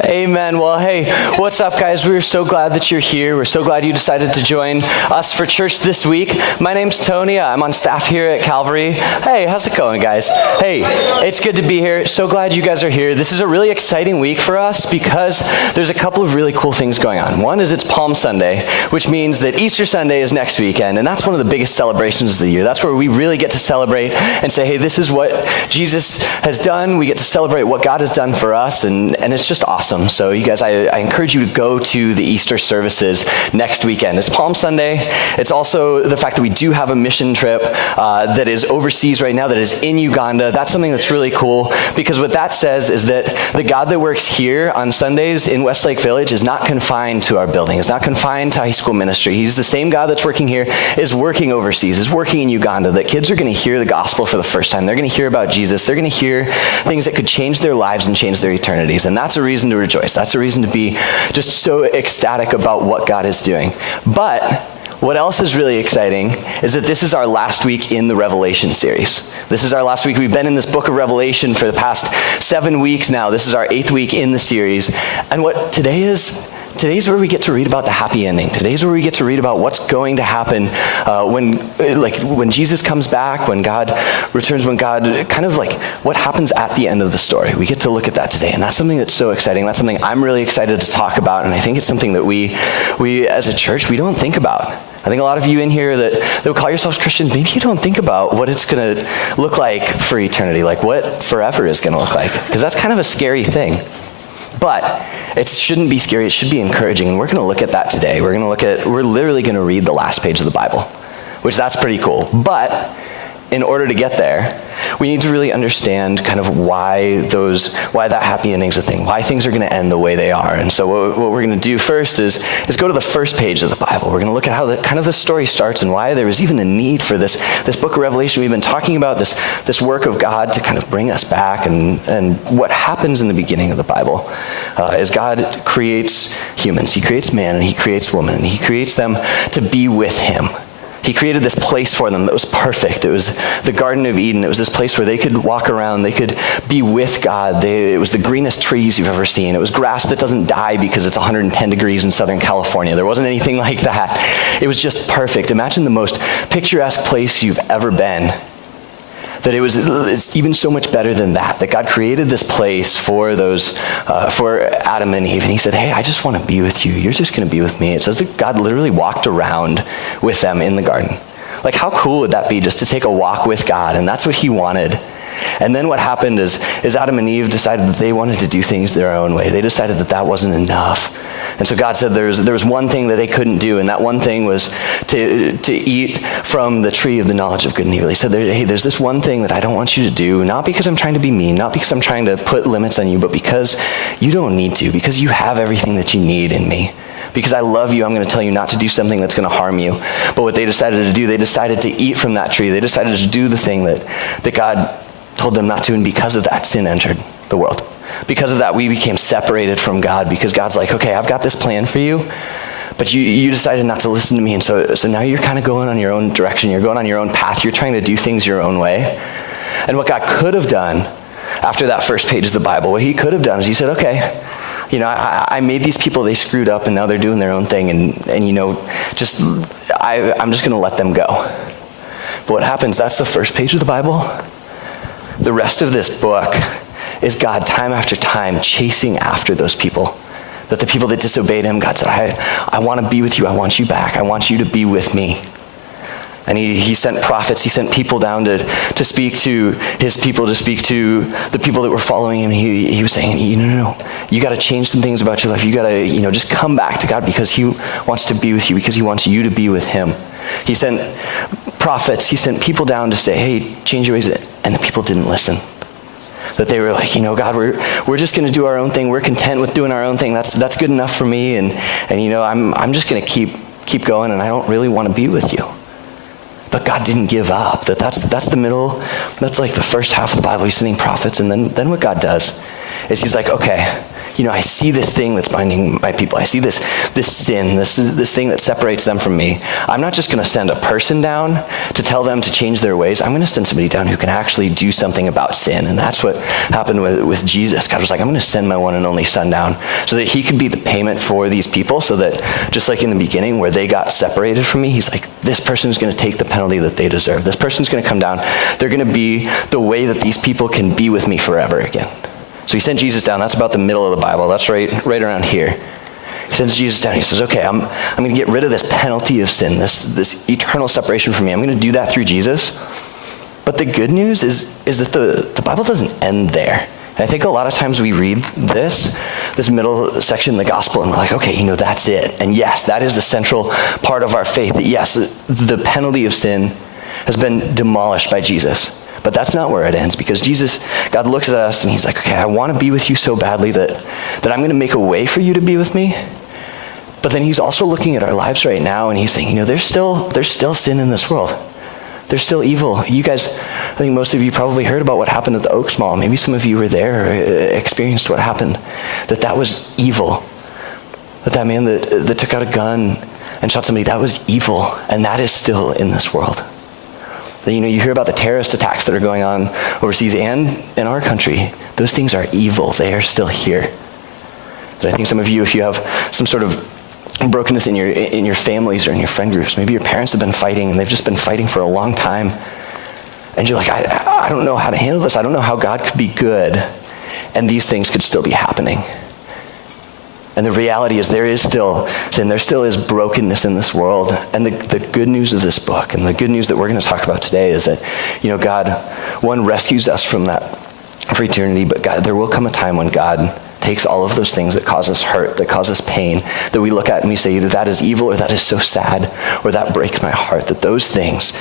Amen. Well, hey, what's up, guys? We're so glad that you're here. We're so glad you decided to join us for church this week. My name's Tony. I'm on staff here at Calvary. Hey, how's it going, guys? Hey, it's good to be here. So glad you guys are here. This is a really exciting week for us because there's a couple of really cool things going on. One is it's Palm Sunday, which means that Easter Sunday is next weekend, and that's one of the biggest celebrations of the year. That's where we really get to celebrate and say, hey, this is what Jesus has done. We get to celebrate what God has done for us, and it's just awesome. So you guys, I encourage you to go to the Easter services next weekend. It's Palm Sunday. It's also the fact that we do have a mission trip that is overseas right now, that is in Uganda. That's something that's really cool, because what that says is that the God that works here on Sundays in Westlake Village is not confined to our building. It's not confined to high school ministry. He's the same God that's working here, is working overseas, is working in Uganda, that kids are going to hear the gospel for the first time. They're going to hear about Jesus. They're going to hear things that could change their lives and change their eternities. And that's a reason to rejoice. That's a reason to be just so ecstatic about what God is doing. But what else is really exciting is that this is our last week in the Revelation series. This is our last week. We've been in this book of Revelation for the past 7 weeks now. This is our 8th week in the series. And what today's where we get to read about the happy ending. Today's where we get to read about what's going to happen when Jesus comes back, when God returns, when God kind of like what happens at the end of the story. We get to look at that today, and that's something that's so exciting. That's something I'm really excited to talk about, and I think it's something that we as a church, we don't think about. I think a lot of you in here that would call yourselves Christians, maybe you don't think about what it's going to look like for eternity, like what forever is going to look like, because that's kind of a scary thing. But it shouldn't be scary, it should be encouraging, and we're going to look at that today. We're literally going to read the last page of the Bible, which that's pretty cool. But in order to get there, we need to really understand kind of why that happy ending's a thing, why things are going to end the way they are. And so what we're going to do first is go to the first page of the Bible. We're going to look at how the story starts and why there was even a need for this book of Revelation. We've been talking about this work of God to kind of bring us back, and what happens in the beginning of the Bible is God creates humans. He creates man and he creates woman, and he creates them to be with him. He created this place for them that was perfect. It was the Garden of Eden. It was this place where they could walk around. They could be with God. It was the greenest trees you've ever seen. It was grass that doesn't die because it's 110 degrees in Southern California. There wasn't anything like that. It was just perfect. Imagine the most picturesque place you've ever been. It's even so much better than that God created this place for Adam and Eve. And he said, hey, I just want to be with you. You're just going to be with me. It says that God literally walked around with them in the garden. Like, how cool would that be, just to take a walk with God? And that's what he wanted. And then what happened is Adam and Eve decided that they wanted to do things their own way. They decided that wasn't enough. And so God said there was one thing that they couldn't do, and that one thing was to eat from the tree of the knowledge of good and evil. He said, hey, there's this one thing that I don't want you to do, not because I'm trying to be mean, not because I'm trying to put limits on you, but because you don't need to, because you have everything that you need in me. Because I love you, I'm going to tell you not to do something that's going to harm you. But what they decided to do, they decided to eat from that tree. They decided to do the thing that God told them not to, and because of that, sin entered the world. Because of that, we became separated from God, because God's like, okay, I've got this plan for you, but you decided not to listen to me, and so now you're kind of going on your own direction. You're going on your own path. You're trying to do things your own way. And what God could have done after that first page of the Bible, what he could have done is he said, okay, I made these people, they screwed up, and now they're doing their own thing, and I'm just going to let them go. But what happens, that's the first page of the Bible. The rest of this book is God time after time chasing after those people. That the people that disobeyed him, God said, I want to be with you. I want you back. I want you to be with me. And he sent prophets. He sent people down to speak to his people, to speak to the people that were following him. He was saying, no, you got to change some things about your life. You got to, just come back to God, because he wants to be with you, because he wants you to be with him. He sent prophets. He sent people down to say, hey, change your ways. And the people didn't listen. That they were like, God, we're just going to do our own thing. We're content with doing our own thing. That's good enough for me. And I'm just going to keep going, and I don't really want to be with you. But God didn't give up. That's the middle. That's like the first half of the Bible. He's sending prophets, and then what God does is he's like, okay, I see this thing that's binding my people. I see this sin, this thing that separates them from me. I'm not just going to send a person down to tell them to change their ways. I'm going to send somebody down who can actually do something about sin. And that's what happened with Jesus. God was like, I'm going to send my one and only son down so that he could be the payment for these people, so that just like in the beginning where they got separated from me, he's like, this person is going to take the penalty that they deserve. This person's going to come down. They're going to be the way that these people can be with me forever again. So he sent Jesus down. That's about the middle of the Bible. That's right around here. He sends Jesus down. He says, okay, I'm going to get rid of this penalty of sin, this eternal separation from me. I'm going to do that through Jesus. But the good news is that the Bible doesn't end there. And I think a lot of times we read this middle section, the gospel, and we're like, okay, that's it. And yes, that is the central part of our faith, that yes, the penalty of sin has been demolished by Jesus. But that's not where it ends, because God looks at us and he's like, okay, I want to be with you so badly that I'm going to make a way for you to be with me. But then he's also looking at our lives right now and he's saying, there's still sin in this world. There's still evil. You guys, I think most of you probably heard about what happened at the Oaks Mall. Maybe some of you were there, or experienced what happened. That was evil. That man that took out a gun and shot somebody, that was evil. And that is still in this world. You hear about the terrorist attacks that are going on overseas and in our country. Those things are evil. They are still here. But I think some of you, if you have some sort of brokenness in your families or in your friend groups, maybe your parents have been fighting and they've just been fighting for a long time. And you're like, I don't know how to handle this. I don't know how God could be good and these things could still be happening. And the reality is there is still sin. There still is brokenness in this world. And the good news of this book, and the good news that we're going to talk about today, is that, God, one, rescues us from that for eternity, but God, there will come a time when God takes all of those things that cause us hurt, that cause us pain, that we look at and we say either that is evil or that is so sad or that breaks my heart, that those things,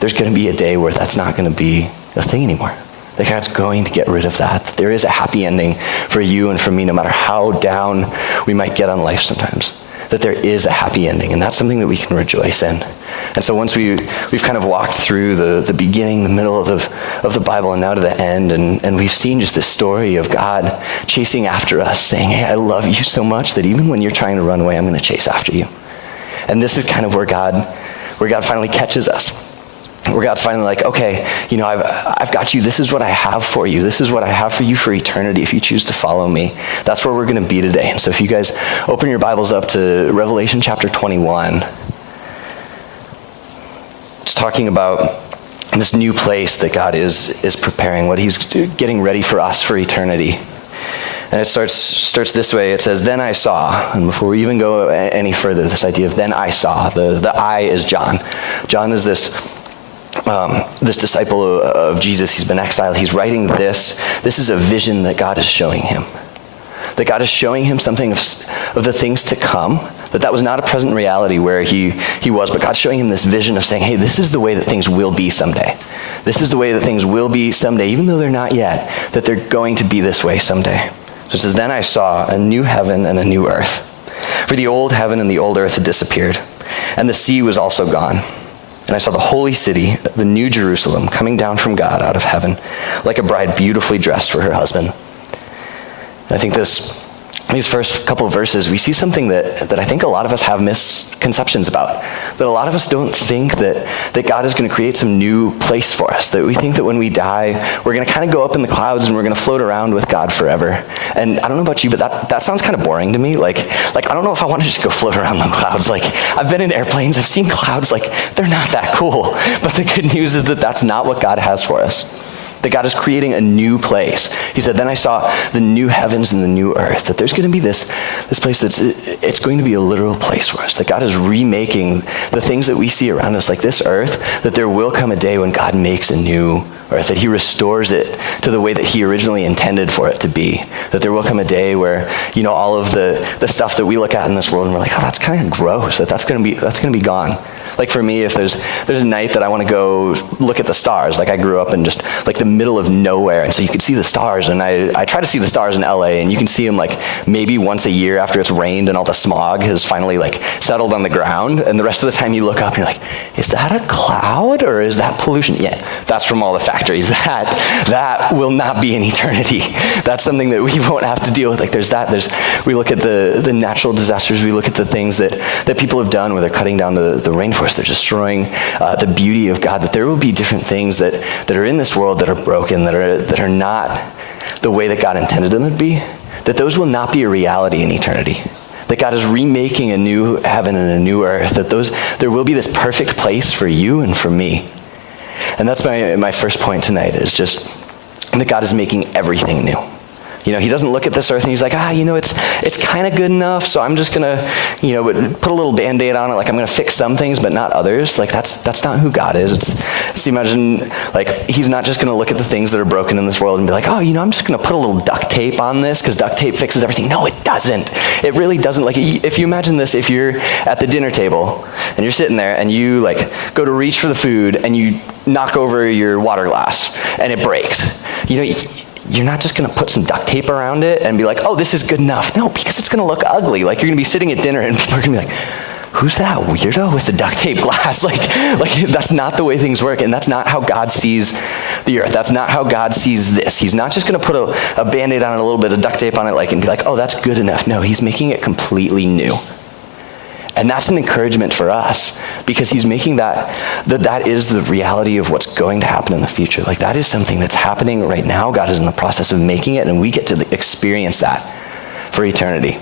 there's going to be a day where that's not going to be a thing anymore. That God's going to get rid of that. There is a happy ending for you and for me, no matter how down we might get on life sometimes. That there is a happy ending, and that's something that we can rejoice in. And so once we've kind of walked through the beginning, the middle of the Bible, and now to the end, and we've seen just this story of God chasing after us, saying, hey, I love you so much that even when you're trying to run away, I'm going to chase after you. And this is kind of where God finally catches us. Where God's finally like, okay, I've got you. This is what I have for you. This is what I have for you for eternity if you choose to follow me. That's where we're going to be today. And so if you guys open your Bibles up to Revelation chapter 21, it's talking about this new place that God is preparing, what he's getting ready for us for eternity. And it starts this way. It says, then I saw, and before we even go any further, this idea of then I saw, the I is John. John is this disciple of Jesus. He's been exiled. He's writing this. This is a vision that God is showing him. That God is showing him something of the things to come. That was not a present reality where he was, but God's showing him this vision of saying, hey, this is the way that things will be someday. This is the way that things will be someday, even though they're not yet, that they're going to be this way someday. So it says, then I saw a new heaven and a new earth. For the old heaven and the old earth had disappeared, and the sea was also gone. And I saw the holy city, the new Jerusalem, coming down from God out of heaven, like a bride beautifully dressed for her husband. And I think these first couple of verses, we see something that I think a lot of us have misconceptions about. That a lot of us don't think that God is going to create some new place for us. That we think that when we die, we're going to kind of go up in the clouds and we're going to float around with God forever. And I don't know about you, but that sounds kind of boring to me. Like I don't know if I want to just go float around in clouds. Like, I've been in airplanes, I've seen clouds, like, they're not that cool. But the good news is that that's not what God has for us. That God is creating a new place. He said, then I saw the new heavens and the new earth. That there's going to be this place it's going to be a literal place for us. That God is remaking the things that we see around us, like this earth, that there will come a day when God makes a new earth, that he restores it to the way that he originally intended for it to be. That there will come a day where, all of the stuff that we look at in this world and we're like, oh, that's kind of gross. That's going to be gone. Like for me, if there's a night that I want to go look at the stars, like I grew up in just like the middle of nowhere, and so you could see the stars, and I try to see the stars in LA, and you can see them like maybe once a year after it's rained and all the smog has finally like settled on the ground, and the rest of the time you look up and you're like, is that a cloud or is that pollution? Yeah, that's from all the factories. That will not be in eternity. That's something that we won't have to deal with. Like we look at the natural disasters, we look at the things that people have done where they're cutting down the rainforest, they're destroying the beauty of God, that there will be different things that are in this world that are broken, that are not the way that God intended them to be, that those will not be a reality in eternity. That God is remaking a new heaven and a new earth, that there will be this perfect place for you and for me. And that's my first point tonight, is just that God is making everything new. He doesn't look at this earth and he's like, it's kind of good enough, so I'm just gonna, put a little Band-Aid on it, like I'm gonna fix some things but not others. Like that's not who God is. It's imagine, like, he's not just gonna look at the things that are broken in this world and be like, I'm just gonna put a little duct tape on this because duct tape fixes everything. No, it doesn't. It really doesn't. Like, if you imagine this, if you're at the dinner table and you're sitting there and you like go to reach for the food and you knock over your water glass and it breaks, you're not just going to put some duct tape around it and be like, oh, this is good enough. No, because it's going to look ugly. Like, you're going to be sitting at dinner and people are going to be like, who's that weirdo with the duct tape glass? Like that's not the way things work, and that's not how God sees the earth. That's not how God sees this. He's not just going to put a Band-Aid on it, a little bit of duct tape on it, and be like, oh, that's good enough. No, he's making it completely new. And that's an encouragement for us, because he's making that is the reality of what's going to happen in the future. Like, that is something that's happening right now. God is in the process of making it, and we get to experience that for eternity.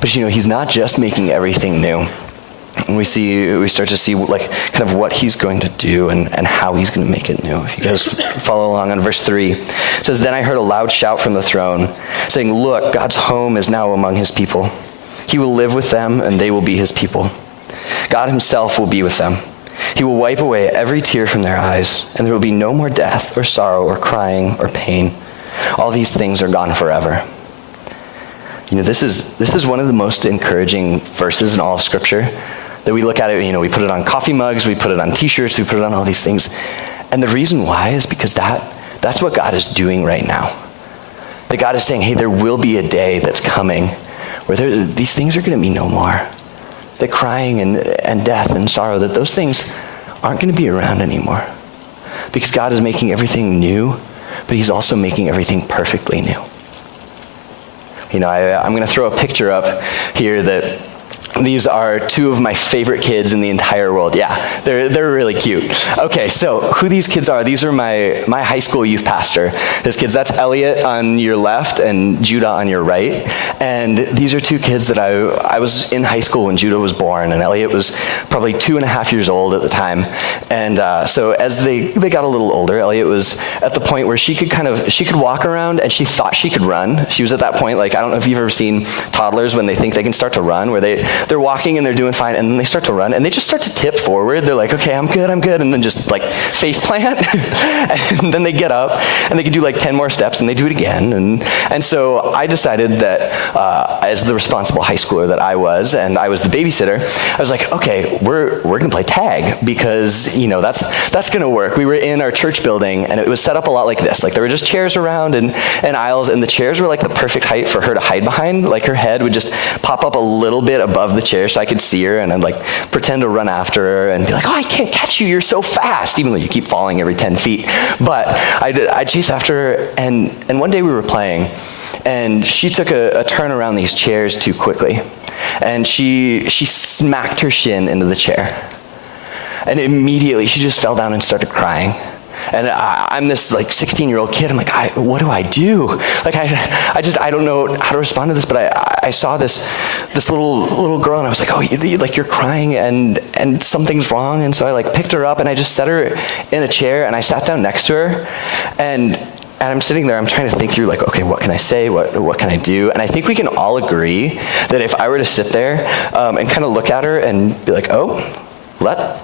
But he's not just making everything new. And we start to see like kind of what he's going to do and how he's going to make it new. If you guys follow along on verse 3, it says, "Then I heard a loud shout from the throne, saying, 'Look, God's home is now among his people. He will live with them, and they will be his people. God himself will be with them. He will wipe away every tear from their eyes, and there will be no more death or sorrow or crying or pain. All these things are gone forever.'" This is one of the most encouraging verses in all of Scripture, that we look at it, we put it on coffee mugs, we put it on t-shirts, we put it on all these things. And the reason why is because that's what God is doing right now. That God is saying, hey, there will be a day that's coming where these things are going to be no more. That crying and death and sorrow, that those things aren't going to be around anymore. Because God is making everything new, but he's also making everything perfectly new. I'm going to throw a picture up here that these are two of my favorite kids in the entire world. Yeah, they're really cute. Okay, so who these kids are, these are my high school youth pastor. His kids, that's Elliot on your left and Judah on your right. And these are two kids that I was in high school when Judah was born, and Elliot was probably 2.5 years old at the time. And so as they got a little older, Elliot was at the point where she could walk around, and she thought she could run. She was at that point, like, I don't know if you've ever seen toddlers when they think they can start to run, where they're walking and they're doing fine, and then they start to run and they just start to tip forward. They're like, okay, I'm good, and then just like face plant. And then they get up and they can do like 10 more steps and they do it again. And so I decided that as the responsible high schooler that I was, and I was the babysitter, I was like, okay, we're gonna play tag, because that's gonna work. We were in our church building and it was set up a lot like this. Like, there were just chairs around and aisles, and the chairs were like the perfect height for her to hide behind. Like, her head would just pop up a little bit above the chair so I could see her, and I'd like pretend to run after her and be like, oh, I can't catch you, you're so fast, even though you keep falling every 10 feet. But I'd chase after her, and one day we were playing, and she took a turn around these chairs too quickly, and she smacked her shin into the chair, and immediately she just fell down and started crying. And I'm this like 16-year-old kid. I'm like, what do I do? Like, I don't know how to respond to this. But I saw this little girl, and I was like, oh, you're crying, and something's wrong. And so I like picked her up, and I just set her in a chair, and I sat down next to her, and I'm sitting there. I'm trying to think through, like, okay, what can I say? What can I do? And I think we can all agree that if I were to sit there and kind of look at her and be like, oh,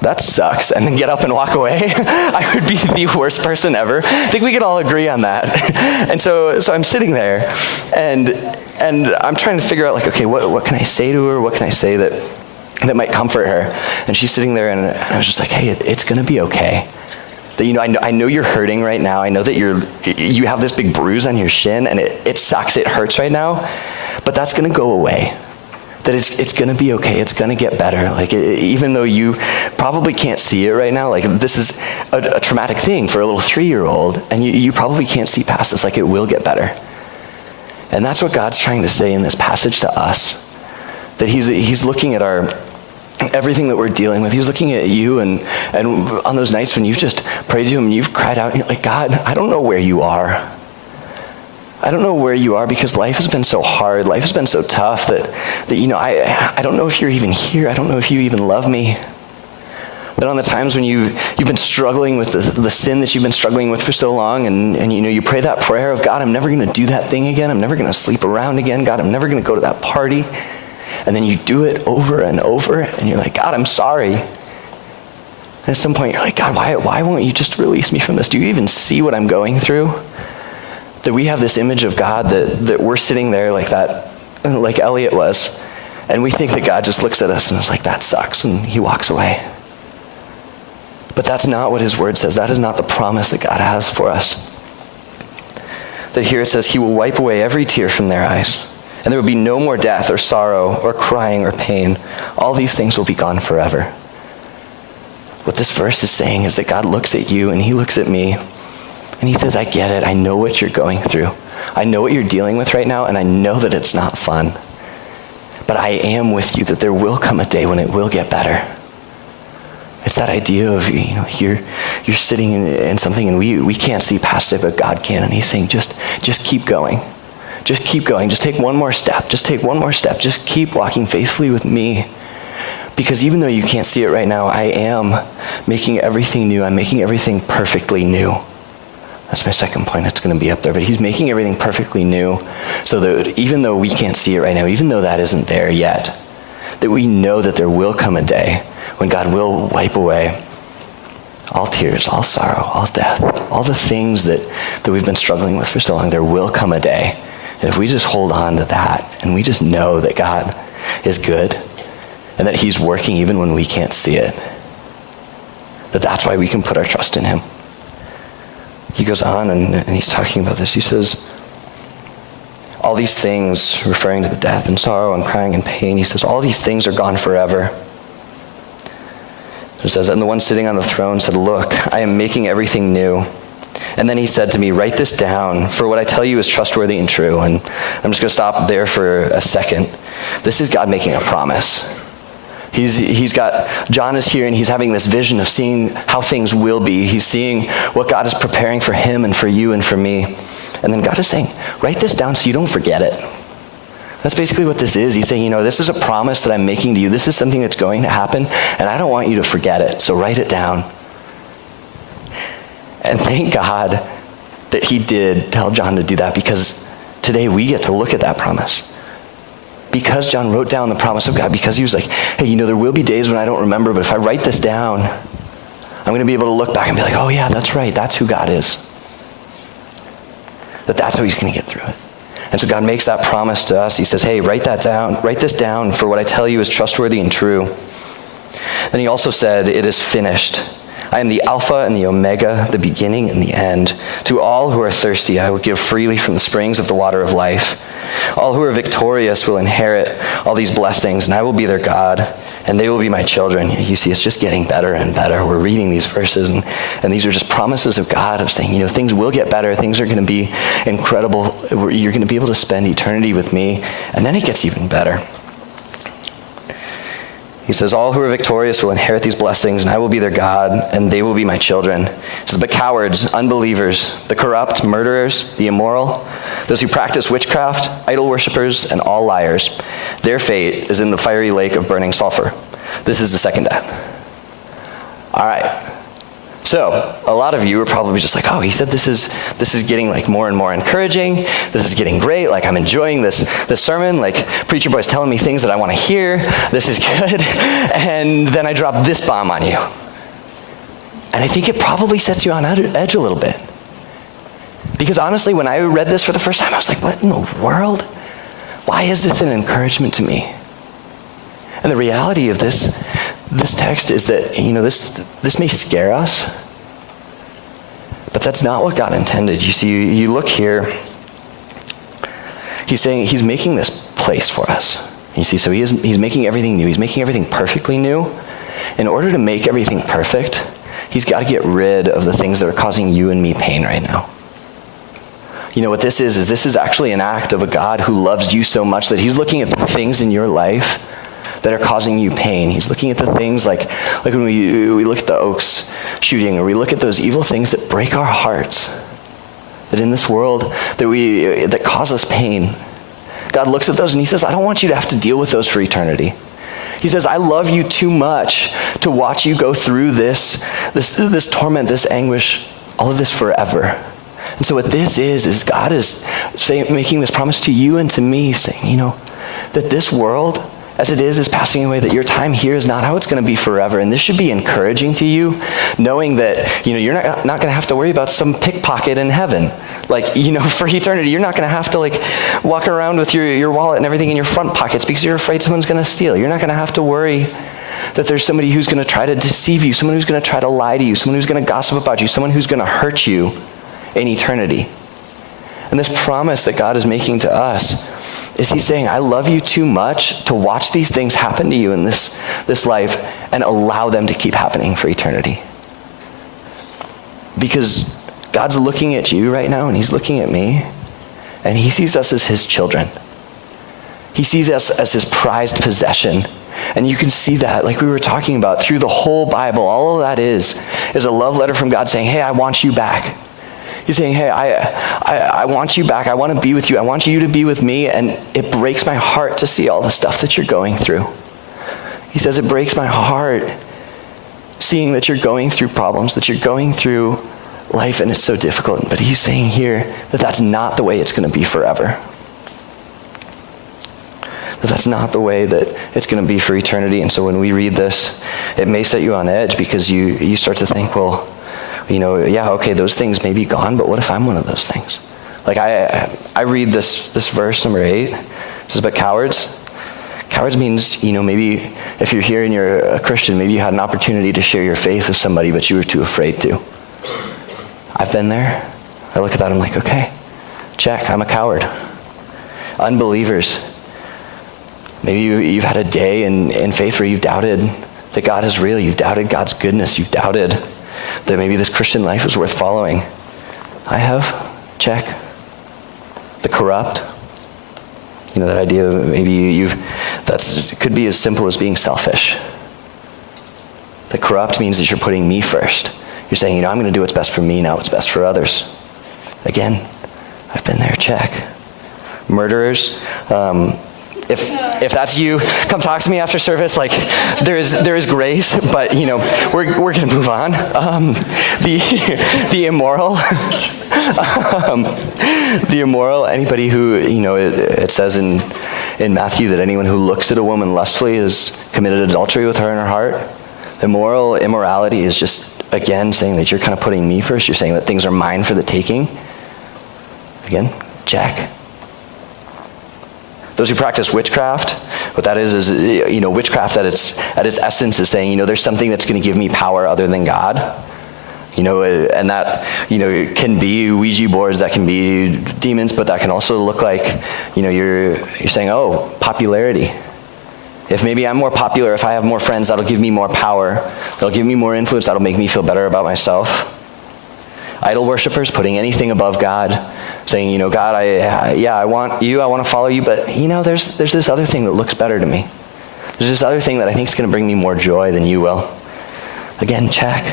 that sucks, and then get up and walk away, I would be the worst person ever. I think we could all agree on that. And so I'm sitting there, and I'm trying to figure out, like, okay, what can I say to her? What can I say that that might comfort her. And she's sitting there, and I was just like, hey, it's going to be okay. That, I know you're hurting right now. I know that you have this big bruise on your shin, and it sucks. It hurts right now. But that's going to go away. That it's going to be okay. It's going to get better. Like, even though you probably can't see it right now, like, this is a traumatic thing for a little 3-year-old, and you probably can't see past this. Like, it will get better. And that's what God's trying to say in this passage to us. That he's looking at everything that we're dealing with. He's looking at you, and on those nights when you've just prayed to him and you've cried out, and you're like, God, I don't know where you are. I don't know where you are, because life has been so hard. Life has been so tough that I don't know if you're even here. I don't know if you even love me. That on the times when you've been struggling with the sin that you've been struggling with for so long, and you pray that prayer of, God, I'm never going to do that thing again. I'm never going to sleep around again. God, I'm never going to go to that party. And then you do it over and over, and you're like, God, I'm sorry. And at some point you're like, God, why won't you just release me from this? Do you even see what I'm going through? That we have this image of God that we're sitting there like that, like Elliot was, and we think that God just looks at us and is like, that sucks, and he walks away. But that's not what his word says. That is not the promise that God has for us. That here it says, he will wipe away every tear from their eyes, and there will be no more death or sorrow or crying or pain. All these things will be gone forever. What this verse is saying is that God looks at you and he looks at me, and he says, I get it. I know what you're going through. I know what you're dealing with right now, and I know that it's not fun. But I am with you, that there will come a day when it will get better. It's that idea of, you're sitting in something and we can't see past it, but God can. And he's saying, just keep going. Just keep going. Just take one more step. Just take one more step. Just keep walking faithfully with me. Because even though you can't see it right now, I am making everything new. I'm making everything perfectly new. That's my second point. It's going to be up there. But he's making everything perfectly new, so that even though we can't see it right now, even though that isn't there yet, that we know that there will come a day when God will wipe away all tears, all sorrow, all death, all the things that we've been struggling with for so long. There will come a day. And if we just hold on to that, and we just know that God is good, and that he's working even when we can't see it, that's why we can put our trust in him. He goes on and he's talking about this. He says, all these things, referring to the death and sorrow and crying and pain, he says, all these things are gone forever. It says, and the one sitting on the throne said, look, I am making everything new. And then he said to me, write this down, for what I tell you is trustworthy and true. And I'm just going to stop there for a second. This is God making a promise. John is here, and he's having this vision of seeing how things will be. He's seeing what God is preparing for him and for you and for me. And then God is saying, write this down so you don't forget it. That's basically what this is. He's saying, this is a promise that I'm making to you. This is something that's going to happen, and I don't want you to forget it. So write it down. And thank God that he did tell John to do that, because today we get to look at that promise. Because John wrote down the promise of God, because he was like, hey, there will be days when I don't remember, but if I write this down, I'm going to be able to look back and be like, oh yeah, that's right. That's who God is. That's how he's going to get through it. And so God makes that promise to us. He says, hey, write that down. Write this down, for what I tell you is trustworthy and true. Then he also said, it is finished. I am the Alpha and the Omega, the beginning and the end. To all who are thirsty, I will give freely from the springs of the water of life. All who are victorious will inherit all these blessings, and I will be their God, and they will be my children. You see, it's just getting better and better. We're reading these verses, and these are just promises of God of saying, things will get better. Things are going to be incredible. You're going to be able to spend eternity with me, and then it gets even better. He says, all who are victorious will inherit these blessings, and I will be their God, and they will be my children. He says, but cowards, unbelievers, the corrupt, murderers, the immoral, those who practice witchcraft, idol worshippers, and all liars, their fate is in the fiery lake of burning sulfur. This is the second death. All right. So a lot of you are probably just like, oh, he said this is getting like more and more encouraging. This is getting great. Like, I'm enjoying this sermon. Like, preacher boy's telling me things that I want to hear. This is good. And then I drop this bomb on you. And I think it probably sets you on edge a little bit. Because honestly, when I read this for the first time, I was like, what in the world? Why is this an encouragement to me? And the reality of this text is that, this may scare us, but that's not what God intended. You see, you look here, he's saying he's making this place for us. You see, so he's making everything new. He's making everything perfectly new. In order to make everything perfect, he's got to get rid of the things that are causing you and me pain right now. You know what this is this is actually an act of a God who loves you so much that he's looking at the things in your life that are causing you pain. He's looking at the things like when we look at the Oaks shooting, or we look at those evil things that break our hearts, that in this world that cause us pain. God looks at those and he says, I don't want you to have to deal with those for eternity. He says, I love you too much to watch you go through this torment, this anguish, all of this forever. And so what this is God is making this promise to you and to me, saying, that this world, as it is passing away, that your time here is not how it's going to be forever. And this should be encouraging to you, knowing that, you're not going to have to worry about some pickpocket in heaven. For eternity, you're not going to have to walk around with your wallet and everything in your front pockets because you're afraid someone's going to steal. You're not going to have to worry that there's somebody who's going to try to deceive you, someone who's going to try to lie to you, someone who's going to gossip about you, someone who's going to hurt you in eternity. And this promise that God is making to us is he's saying, I love you too much to watch these things happen to you in this life and allow them to keep happening for eternity. Because God's looking at you right now, and he's looking at me, and he sees us as his children. He sees us as his prized possession. And you can see that, like we were talking about, through the whole Bible. All of that is a love letter from God saying, hey, I want you back. He's saying, hey, I want you back. I want to be with you. I want you to be with me. And it breaks my heart to see all the stuff that you're going through. He says, it breaks my heart seeing that you're going through problems, that you're going through life, and it's so difficult. But he's saying here that that's not the way it's going to be forever. That's not the way that it's going to be for eternity. And so when we read this, it may set you on edge because you start to think, well, okay, those things may be gone, but what if I'm one of those things? I read this verse, number 8, it says, but cowards means, maybe if you're here and you're a Christian, maybe you had an opportunity to share your faith with somebody, but you were too afraid to. I've been there. I look at that, I'm like, okay, check, I'm a coward. Unbelievers. Maybe you've had a day in faith where you've doubted that God is real. You've doubted God's goodness. You've doubted that maybe this Christian life is worth following. I have. Check. The corrupt. That idea of maybe could be as simple as being selfish. The corrupt means that you're putting me first. You're saying, I'm going to do what's best for me, not what's best for others. Again, I've been there. Check. Murderers. If that's you, come talk to me after service. There is grace, but we're going to move on. The immoral, the immoral. Anybody who it says in Matthew that anyone who looks at a woman lustfully has committed adultery with her in her heart. Immorality is just again saying that you're kind of putting me first. You're saying that things are mine for the taking. Again, check. Those who practice witchcraft, what that is witchcraft at its essence is saying, there's something that's going to give me power other than God. And that, it can be Ouija boards, that can be demons, but that can also look like, you're saying, oh, popularity. If maybe I'm more popular, if I have more friends, that'll give me more power. That'll give me more influence. That'll make me feel better about myself. Idol worshipers, putting anything above God. Saying, God, I want you, I want to follow you, but, there's this other thing that looks better to me. There's this other thing that I think is going to bring me more joy than you will. Again, check.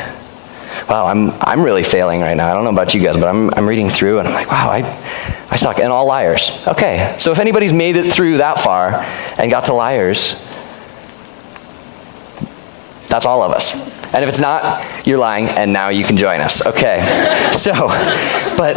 Wow, I'm really failing right now. I don't know about you guys, but I'm reading through and I'm like, wow, I suck. And all liars. Okay, so if anybody's made it through that far and got to liars, that's all of us. And if it's not, you're lying, and now you can join us. Okay, so, but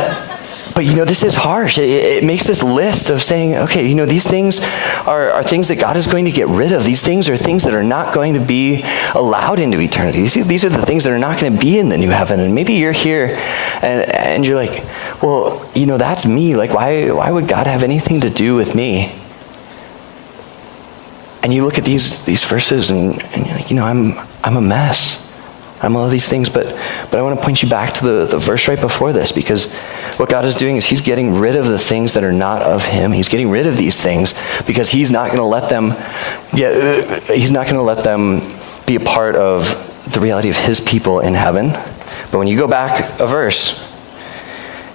this is harsh. It makes this list of saying, okay, these things are things that God is going to get rid of. These things are things that are not going to be allowed into eternity. These are the things that are not going to be in the new heaven. And maybe you're here and you're like, well, that's me. Why would God have anything to do with me? And you look at these verses and you're like, I'm a mess. I'm all of these things, but I want to point you back to the verse right before this, because what God is doing is he's getting rid of the things that are not of him. He's getting rid of these things because he's not going to let them be a part of the reality of his people in heaven. But when you go back a verse,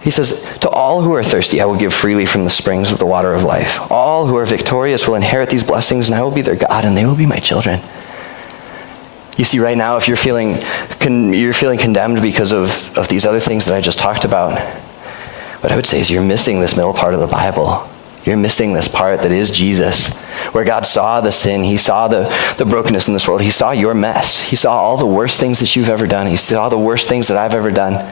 he says, to all who are thirsty, I will give freely from the springs of the water of life. All who are victorious will inherit these blessings, and I will be their God, and they will be my children. You see, right now, if you're feeling condemned because of these other things that I just talked about, what I would say is you're missing this middle part of the Bible. You're missing this part that is Jesus, where God saw the sin. He saw the brokenness in this world. He saw your mess. He saw all the worst things that you've ever done. He saw the worst things that I've ever done.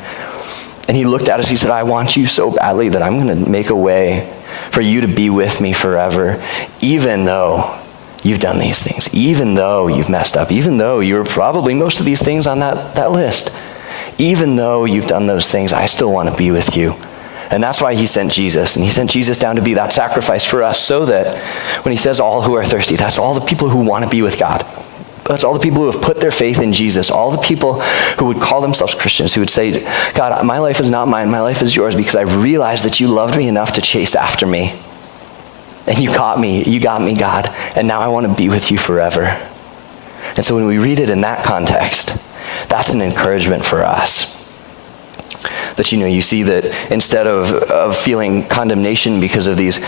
And he looked at us. He said, I want you so badly that I'm going to make a way for you to be with me forever, even though you've done these things, even though you've messed up, even though you're probably most of these things on that list. Even though you've done those things, I still want to be with you. And that's why he sent Jesus. And he sent Jesus down to be that sacrifice for us, so that when he says all who are thirsty, that's all the people who want to be with God. That's all the people who have put their faith in Jesus, all the people who would call themselves Christians, who would say, God, my life is not mine, my life is yours, because I realized that you loved me enough to chase after me. And you got me, God, and now I want to be with you forever. And so when we read it in that context, that's an encouragement for us. That you see that instead of feeling condemnation because of these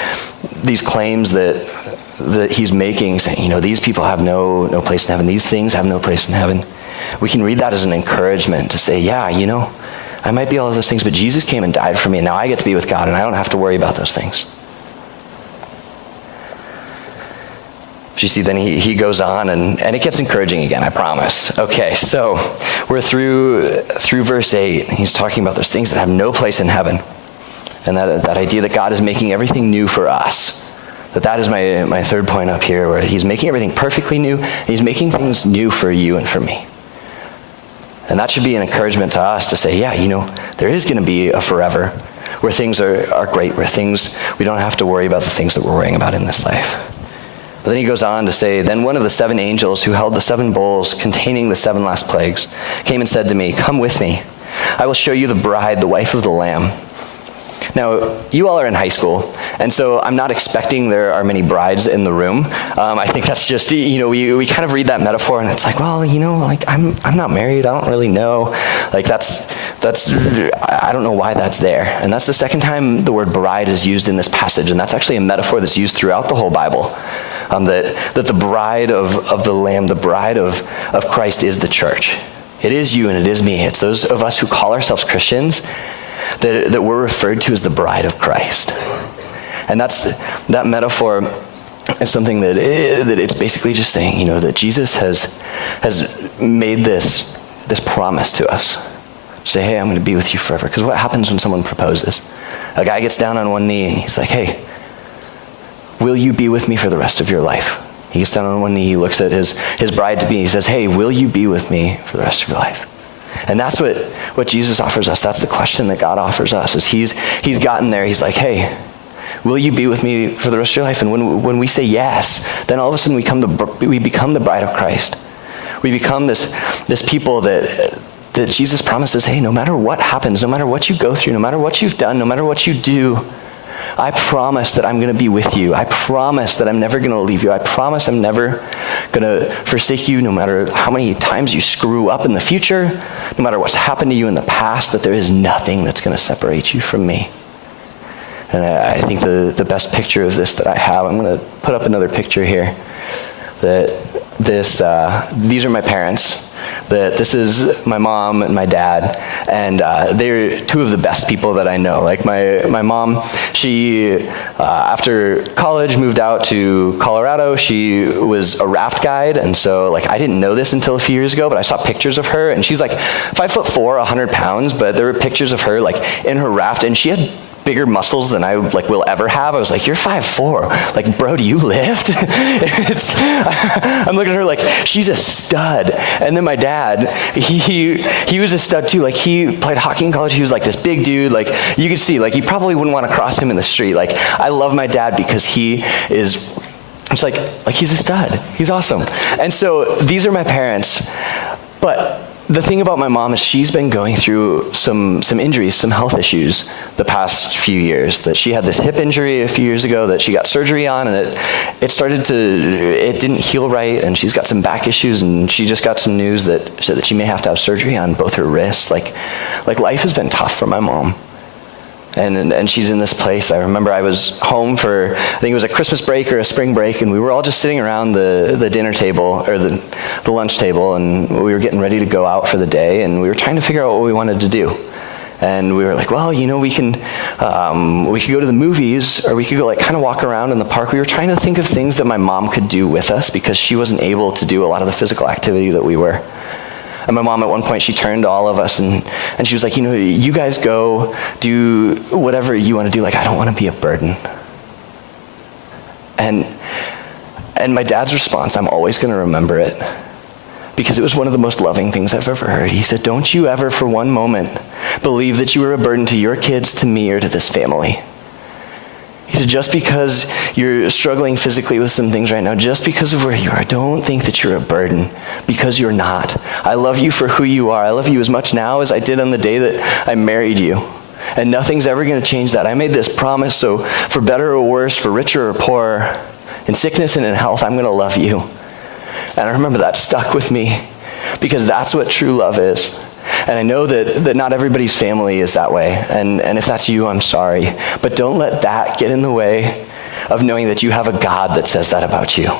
claims that he's making, saying, these people have no place in heaven, these things have no place in heaven, we can read that as an encouragement to say, yeah, I might be all of those things, but Jesus came and died for me, and now I get to be with God, and I don't have to worry about those things. You see, then he goes on, and it gets encouraging again, I promise. Okay, so we're through verse 8. He's talking about those things that have no place in heaven. And that idea that God is making everything new for us. That is my third point up here, where he's making everything perfectly new, and he's making things new for you and for me. And that should be an encouragement to us to say, yeah, there is going to be a forever where things are great, where we don't have to worry about the things that we're worrying about in this life. But then he goes on to say, then one of the 7 angels who held the 7 bowls containing the 7 last plagues came and said to me, come with me. I will show you the bride, the wife of the Lamb. Now, you all are in high school, and so I'm not expecting there are many brides in the room. I think that's just, we kind of read that metaphor, and it's like, well, I'm not married. I don't really know. That's I don't know why that's there. And that's the second time the word bride is used in this passage, and that's actually a metaphor that's used throughout the whole Bible. That the bride of the Lamb, the bride of Christ is the church. It is you and it is me. It's those of us who call ourselves Christians that we're referred to as the bride of Christ. And that metaphor is something that it's basically just saying, that Jesus has made this promise to us. Say, hey, I'm going to be with you forever. Because what happens when someone proposes? A guy gets down on one knee and he's like, hey, will you be with me for the rest of your life? He gets down on one knee, he looks at his bride-to-be, he says, hey, will you be with me for the rest of your life? And that's what Jesus offers us. That's the question that God offers us, is he's gotten there. He's like, hey, will you be with me for the rest of your life? And when we say yes, then all of a sudden we become the bride of Christ. We become this people that Jesus promises, hey, no matter what happens, no matter what you go through, no matter what you've done, no matter what you do, I promise that I'm going to be with you. I promise that I'm never going to leave you. I promise I'm never going to forsake you, no matter how many times you screw up in the future, no matter what's happened to you in the past, that there is nothing that's going to separate you from me. And I think the best picture of this that I have, I'm going to put up another picture here, that these are my parents. That this is my mom and my dad, and they're two of the best people that I know. Like my mom, she, after college, moved out to Colorado. She was a raft guide, and so I didn't know this until a few years ago, but I saw pictures of her, and she's 5'4", 100 pounds, but there were pictures of her in her raft, and she had bigger muscles than I will ever have. I was like, you're 5'4". Bro, do you lift? I'm looking at her she's a stud. And then my dad, he was a stud too. He played hockey in college. He was this big dude. You could see, you probably wouldn't want to cross him in the street. I love my dad because he is It's like he's a stud. He's awesome. And so these are my parents. But the thing about my mom is she's been going through some injuries, some health issues the past few years. That she had this hip injury a few years ago that she got surgery on, and it didn't heal right, and she's got some back issues, and she just got some news that said that she may have to have surgery on both her wrists. Like life has been tough for my mom. And she's in this place. I remember I was home for, I think it was a Christmas break or a spring break, and we were all just sitting around the dinner table, or the lunch table, and we were getting ready to go out for the day, and we were trying to figure out what we wanted to do. And we were like, well, we could go to the movies, or we could go kind of walk around in the park. We were trying to think of things that my mom could do with us, because she wasn't able to do a lot of the physical activity that we were. And my mom, at one point, she turned to all of us, and she was like, you guys go do whatever you want to do. I don't want to be a burden. And my dad's response, I'm always going to remember it, because it was one of the most loving things I've ever heard. He said, don't you ever for one moment believe that you are a burden to your kids, to me, or to this family. He said, just because you're struggling physically with some things right now, just because of where you are, don't think that you're a burden, because you're not. I love you for who you are. I love you as much now as I did on the day that I married you. And nothing's ever going to change that. I made this promise, so for better or worse, for richer or poorer, in sickness and in health, I'm going to love you. And I remember that stuck with me, because that's what true love is. And I know that not everybody's family is that way. And if that's you, I'm sorry. But don't let that get in the way of knowing that you have a God that says that about you.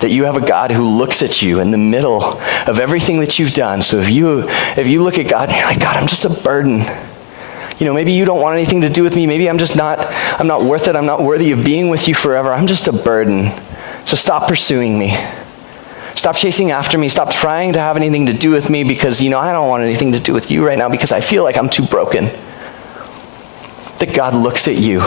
That you have a God who looks at you in the middle of everything that you've done. So if you look at God and you're like, God, I'm just a burden. Maybe you don't want anything to do with me. Maybe I'm not worth it. I'm not worthy of being with you forever. I'm just a burden. So stop pursuing me. Stop chasing after me. Stop trying to have anything to do with me, because, I don't want anything to do with you right now, because I feel like I'm too broken. That God looks at you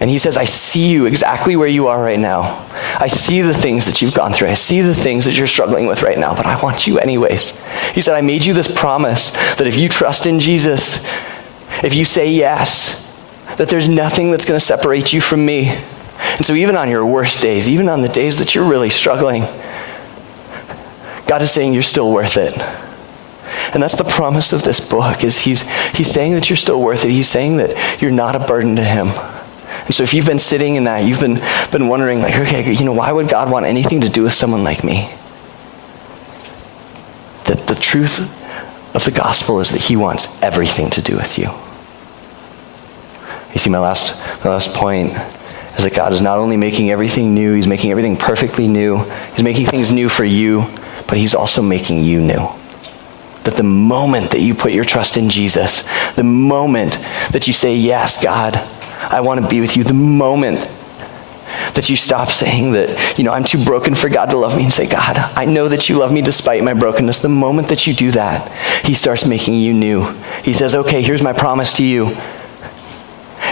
and he says, I see you exactly where you are right now. I see the things that you've gone through. I see the things that you're struggling with right now, but I want you anyways. He said, I made you this promise that if you trust in Jesus, if you say yes, that there's nothing that's going to separate you from me. And so even on your worst days, even on the days that you're really struggling, God is saying you're still worth it. And that's the promise of this book, is he's saying that you're still worth it. He's saying that you're not a burden to him. And so if you've been sitting in that, you've been wondering, okay, why would God want anything to do with someone like me? That the truth of the gospel is that he wants everything to do with you. You see, my last point is that God is not only making everything new, he's making everything perfectly new. He's making things new for you, but he's also making you new. That the moment that you put your trust in Jesus, the moment that you say, yes, God, I want to be with you, the moment that you stop saying that, I'm too broken for God to love me, and say, God, I know that you love me despite my brokenness. The moment that you do that, he starts making you new. He says, okay, here's my promise to you,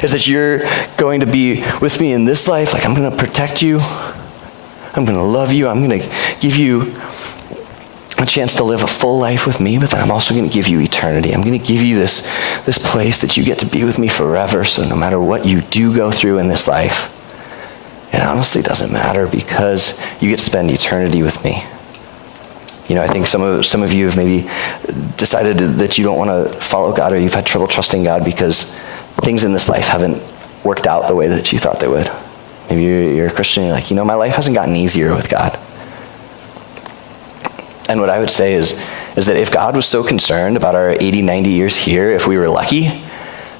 is that you're going to be with me in this life. I'm going to protect you. I'm going to love you. I'm going to give you a chance to live a full life with me, but then I'm also going to give you eternity. I'm going to give you this place that you get to be with me forever. So no matter what you do go through in this life, it honestly doesn't matter, because you get to spend eternity with me. I think some of you have maybe decided that you don't want to follow God, or you've had trouble trusting God because things in this life haven't worked out the way that you thought they would. Maybe you're a Christian and you're like, my life hasn't gotten easier with God. And what I would say is that if God was so concerned about our 80, 90 years here, if we were lucky,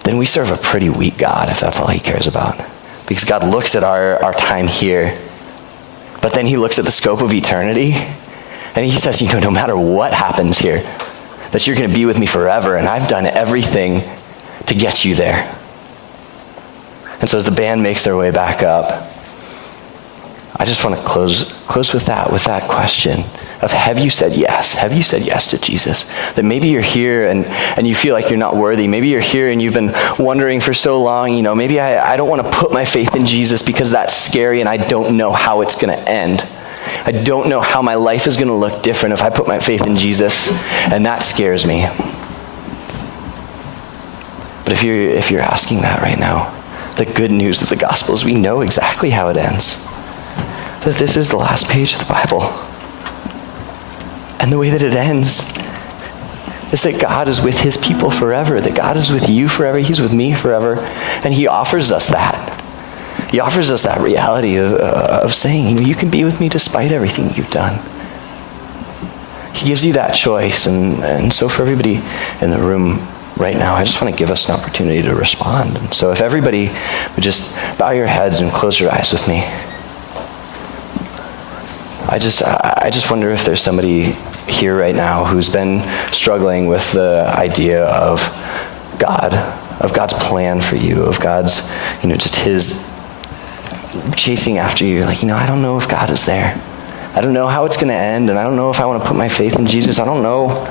then we serve a pretty weak God if that's all he cares about. Because God looks at our time here, but then he looks at the scope of eternity, and he says, no matter what happens here, that you're going to be with me forever, and I've done everything to get you there. And so as the band makes their way back up, I just want to close with that question of, have you said yes? Have you said yes to Jesus? That maybe you're here and you feel like you're not worthy. Maybe you're here and you've been wondering for so long, maybe I don't want to put my faith in Jesus because that's scary and I don't know how it's going to end. I don't know how my life is going to look different if I put my faith in Jesus, and that scares me. But if you're asking that right now, The good news of the gospel is we know exactly how it ends. That this is the last page of the Bible. And the way that it ends is that God is with his people forever, that God is with you forever, he's with me forever, and he offers us that. He offers us that reality of saying, you can be with me despite everything you've done. He gives you that choice, and so for everybody in the room right now, I just want to give us an opportunity to respond. And so if everybody would just bow your heads and close your eyes with me. I just wonder if there's somebody here right now who's been struggling with the idea of God, of God's plan for you, of God's, just his chasing after you. You're like, I don't know if God is there. I don't know how it's going to end, and I don't know if I want to put my faith in Jesus. I don't know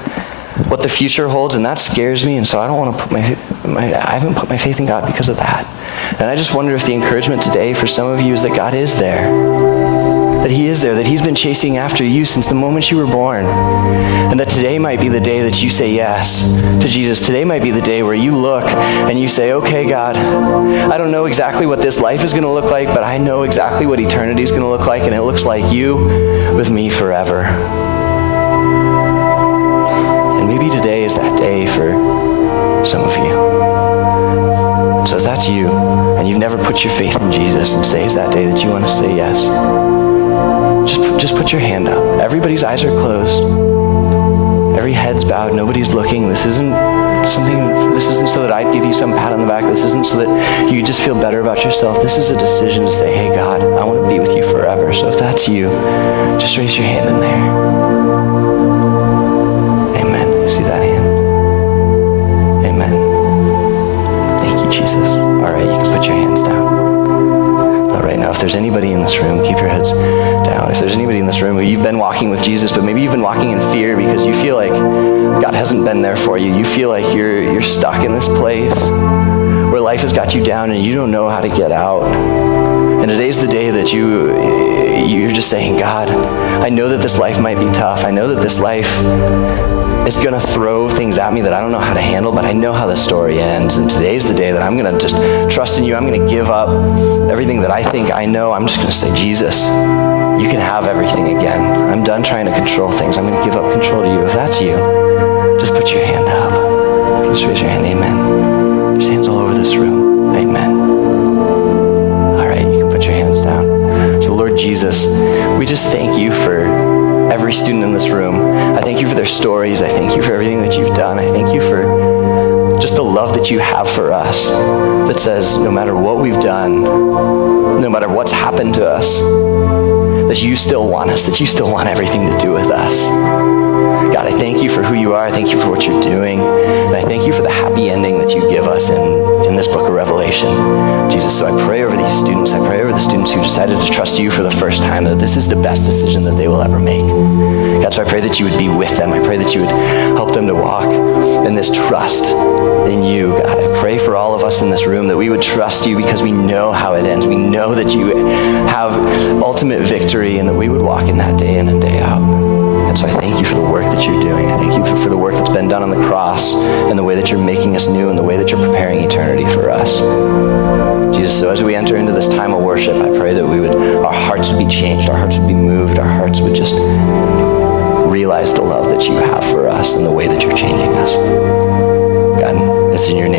what the future holds, and that scares me, and so I don't want to put I haven't put my faith in God because of that. And I just wonder if the encouragement today for some of you is that God is there. That he is there, that he's been chasing after you since the moment you were born. And that today might be the day that you say yes to Jesus. Today might be the day where you look and you say, okay, God, I don't know exactly what this life is going to look like, but I know exactly what eternity is going to look like, and it looks like you with me forever. And maybe today is that day for some of you. So if that's you, and you've never put your faith in Jesus, and today's that day that you want to say yes, just put your hand up. Everybody's eyes are closed. Every head's bowed. Nobody's looking. This isn't so that I'd give you some pat on the back. This isn't so that you just feel better about yourself. This is a decision to say, hey, God, I want to be with you forever. So if that's you, just raise your hand in there. Amen. See that hand? Amen. Thank you, Jesus. All right, you can put your hands down. Right now, if there's anybody in this room, keep your heads down. If there's anybody in this room who you've been walking with Jesus, but maybe you've been walking in fear because you feel like God hasn't been there for you. You feel like you're stuck in this place where life has got you down and you don't know how to get out. And today's the day that you're just saying, God, I know that this life might be tough. I know that this life is going to throw things at me that I don't know how to handle, but I know how the story ends. And today's the day that I'm going to just trust in you. I'm going to give up everything that I think I know. I'm just going to say, Jesus, you can have everything again. I'm done trying to control things. I'm going to give up control to you. If that's you, just put your hand up. Just raise your hand. Amen. There's hands all over this room. Amen. All right, you can put your hands down. So Lord Jesus, we just thank you for every student in this room. I thank you for their stories. I thank you for everything that you've done. I thank you for just the love that you have for us that says no matter what we've done, no matter what's happened to us, that you still want us, that you still want everything to do with us. God, I thank you for who you are. I thank you for what you're doing. And I thank you for the happy ending that you give us in this book of Revelation. Jesus, so I pray over these students. I pray over the students who decided to trust you for the first time, that this is the best decision that they will ever make. God, so I pray that you would be with them. I pray that you would help them to walk in this trust in you. God, I pray for all of us in this room that we would trust you because we know how it ends. We know that you have ultimate victory and that we would walk in that day in and day out. And so I thank you for the work that you're doing. I thank you for the work that's been done on the cross and the way that you're making us new and the way that you're preparing eternity for us. Jesus, so as we enter into this time of worship, I pray that our hearts would be changed, our hearts would be moved, our hearts would just realize the love that you have for us and the way that you're changing us. God, it's in your